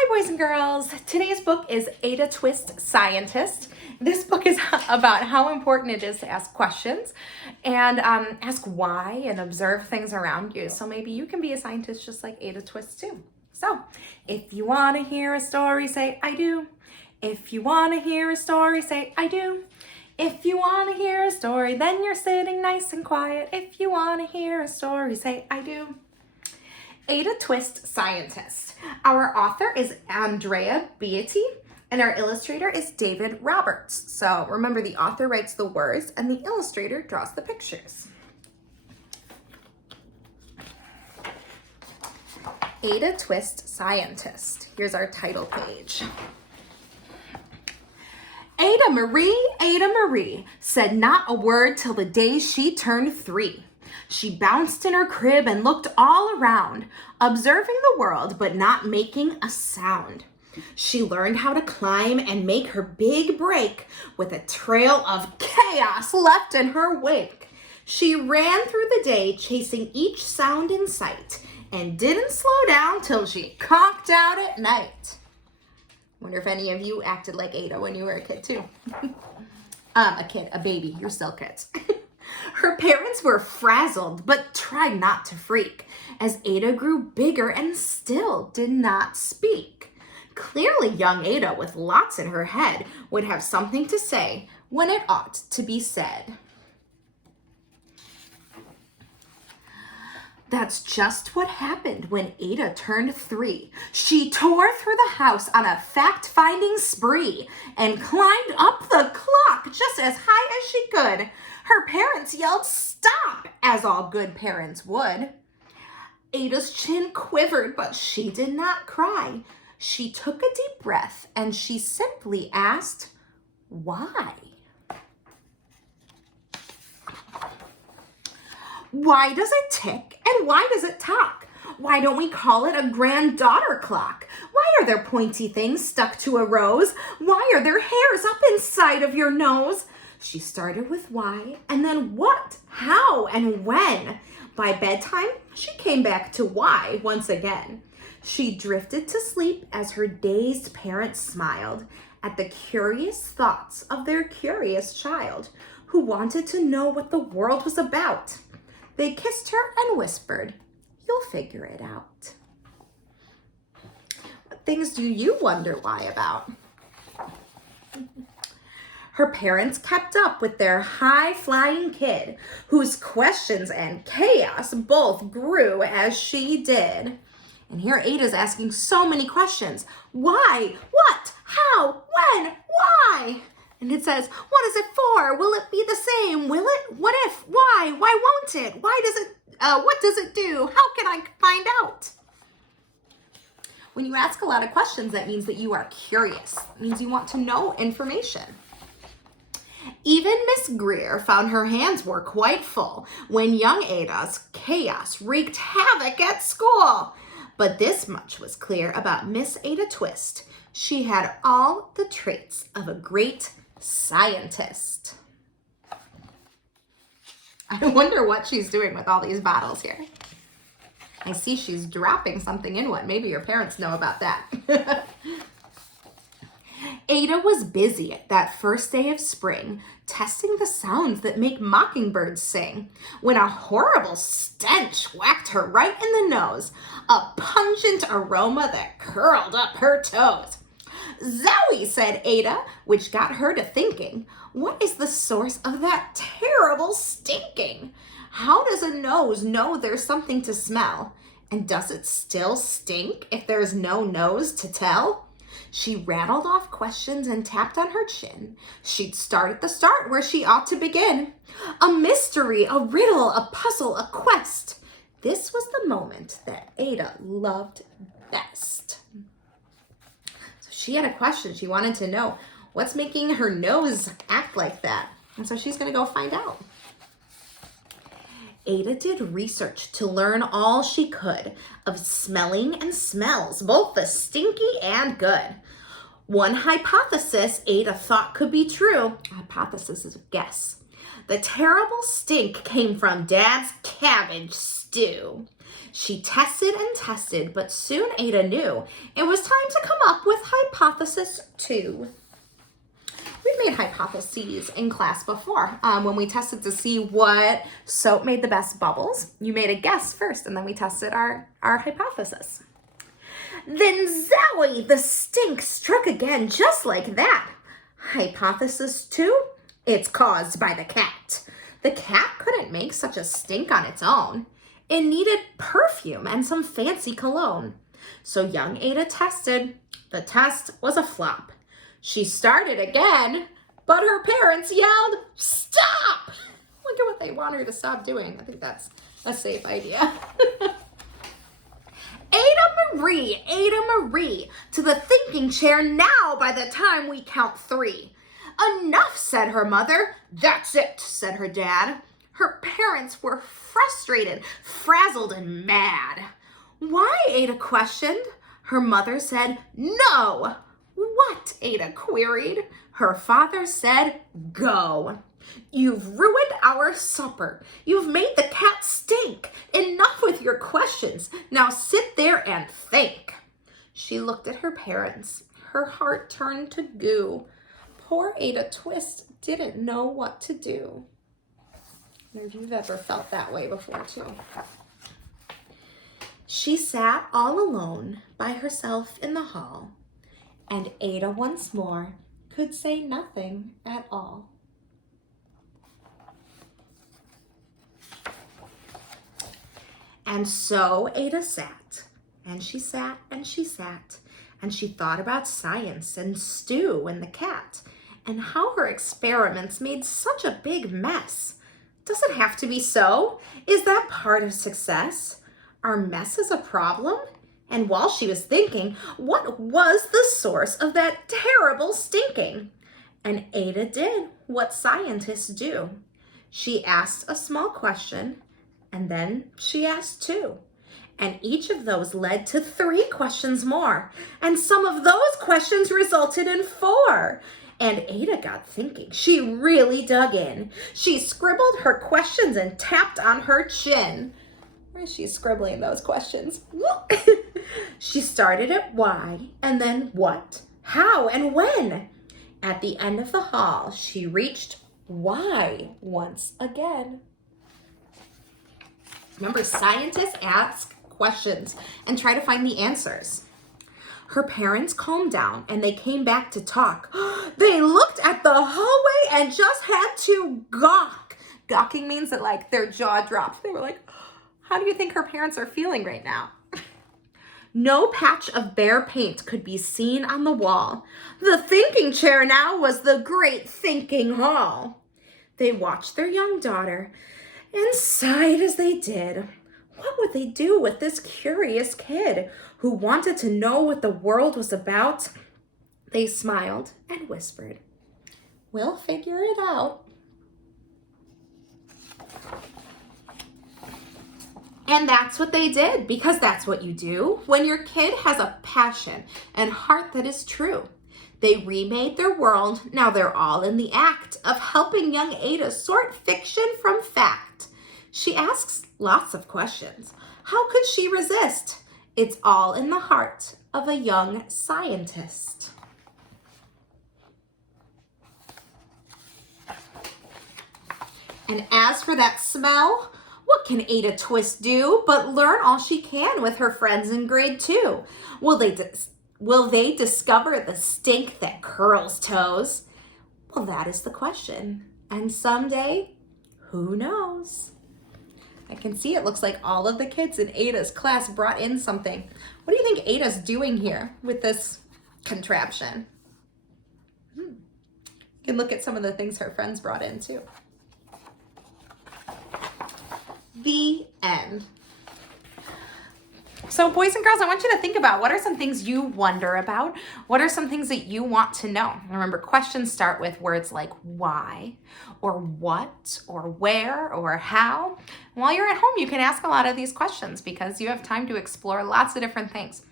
Hi, boys and girls. Today's book is Ada Twist, Scientist. This book is about how important it is to ask questions and ask why and observe things around you. So maybe you can be a scientist just like Ada Twist too. So if you want to hear a story, say, I do. If you want to hear a story, say, I do. If you want to hear a story, then you're sitting nice and quiet. If you want to hear a story, say, I do. Ada Twist, Scientist. Our author is Andrea Beatty, and our illustrator is David Roberts. So remember, the author writes the words and the illustrator draws the pictures. Ada Twist, Scientist. Here's our title page. Ada Marie said not a word till the day she turned 3. She bounced in her crib and looked all around, observing the world but not making a sound. She learned how to climb and make her big break with a trail of chaos left in her wake. She ran through the day chasing each sound in sight and didn't slow down till she conked out at night. Wonder if any of you acted like Ada when you were a kid too. A baby, you're still kids. Her parents were frazzled, but tried not to freak, as Ada grew bigger and still did not speak. Clearly, young Ada, with lots in her head, would have something to say when it ought to be said. That's just what happened when Ada turned 3. She tore through the house on a fact-finding spree and climbed up the clock just as high as she could. Her parents yelled, "Stop!" as all good parents would. Ada's chin quivered, but she did not cry. She took a deep breath and she simply asked, "Why?" Why does it tick and why does it talk? Why don't we call it a granddaughter clock? Why are there pointy things stuck to a rose? Why are there hairs up inside of your nose? She started with why, and then what, how, and when. By bedtime, she came back to why once again. She drifted to sleep as her dazed parents smiled at the curious thoughts of their curious child who wanted to know what the world was about. They kissed her and whispered, "You'll figure it out." What things do you wonder why about? Her parents kept up with their high-flying kid, whose questions and chaos both grew as she did. And here Ada's asking so many questions. Why? What? How? When? Why? And it says, what is it for? Will it be the same? Will it? What if? Why? Why won't it? Why does it? What does it do? How can I find out? When you ask a lot of questions, that means that you are curious. It means you want to know information. Even Miss Greer found her hands were quite full when young Ada's chaos wreaked havoc at school. But this much was clear about Miss Ada Twist. She had all the traits of a great scientist. I wonder what she's doing with all these bottles here. I see she's dropping something in one. Maybe your parents know about that. Ada was busy that first day of spring, testing the sounds that make mockingbirds sing, when a horrible stench whacked her right in the nose, a pungent aroma that curled up her toes. "Zowie," said Ada, which got her to thinking, what is the source of that terrible stinking? How does a nose know there's something to smell? And does it still stink if there's no nose to tell? She rattled off questions and tapped on her chin. She'd start at the start where she ought to begin. A mystery, a riddle, a puzzle, a quest. This was the moment that Ada loved best. So she had a question. She wanted to know what's making her nose act like that. And so she's going to go find out. Ada did research to learn all she could of smelling and smells, both the stinky and good. One hypothesis Ada thought could be true. Hypothesis is a guess. The terrible stink came from Dad's cabbage stew. She tested and tested, but soon Ada knew it was time to come up with hypothesis 2. We've made hypotheses in class before. When we tested to see what soap made the best bubbles, you made a guess first, and then we tested our hypothesis. Then zowie, the stink struck again just like that. Hypothesis 2, it's caused by the cat. The cat couldn't make such a stink on its own. It needed perfume and some fancy cologne. So young Ada tested. The test was a flop. She started again, but her parents yelled, "Stop!" Look at what they want her to stop doing. I think that's a safe idea. Ada Marie, to the thinking chair now by the time we count 3. Enough, said her mother. That's it, said her dad. Her parents were frustrated, frazzled, and mad. Why, Ada questioned. Her mother said, no. What? Ada queried. Her father said, go. You've ruined our supper. You've made the cat stink. Enough with your questions. Now sit there and think. She looked at her parents. Her heart turned to goo. Poor Ada Twist didn't know what to do. I wonder if you've ever felt that way before too. She sat all alone by herself in the hall, and Ada once more could say nothing at all. And so Ada sat, and she sat, and she sat, and she thought about science and Stu and the cat, and how her experiments made such a big mess. Does it have to be so? Is that part of success? Are messes a problem? And while she was thinking, what was the source of that terrible stinking? And Ada did what scientists do. She asked a small question, and then she asked 2. And each of those led to 3 questions more. And some of those questions resulted in 4. And Ada got thinking. She really dug in. She scribbled her questions and tapped on her chin. Where is she scribbling those questions? She started at why, and then what, how, and when. At the end of the hall, she reached why once again. Remember, scientists ask questions and try to find the answers. Her parents calmed down and they came back to talk. They looked at the hallway and just had to gawk. Gawking means that like their jaw dropped. They were like, how do you think her parents are feeling right now? No patch of bare paint could be seen on the wall. The thinking chair now was the great thinking hall. They watched their young daughter and sighed as they did. What would they do with this curious kid who wanted to know what the world was about? They smiled and whispered, we'll figure it out. And that's what they did, because that's what you do when your kid has a passion and heart that is true. They remade their world. Now they're all in the act of helping young Ada sort fiction from fact. She asks lots of questions. How could she resist? It's all in the heart of a young scientist. And as for that smell, what can Ada Twist do but learn all she can with her friends in grade 2? Will they discover the stink that curls toes? Well, that is the question. And someday, who knows? I can see it looks like all of the kids in Ada's class brought in something. What do you think Ada's doing here with this contraption? You can look at some of the things her friends brought in too. The end. So boys and girls, I want you to think about what are some things you wonder about? What are some things that you want to know? Remember, questions start with words like why, or what, or where, or how. While you're at home, you can ask a lot of these questions because you have time to explore lots of different things.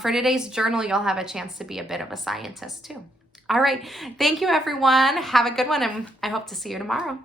For today's journal, you'll have a chance to be a bit of a scientist too. All right, thank you everyone. Have a good one, and I hope to see you tomorrow.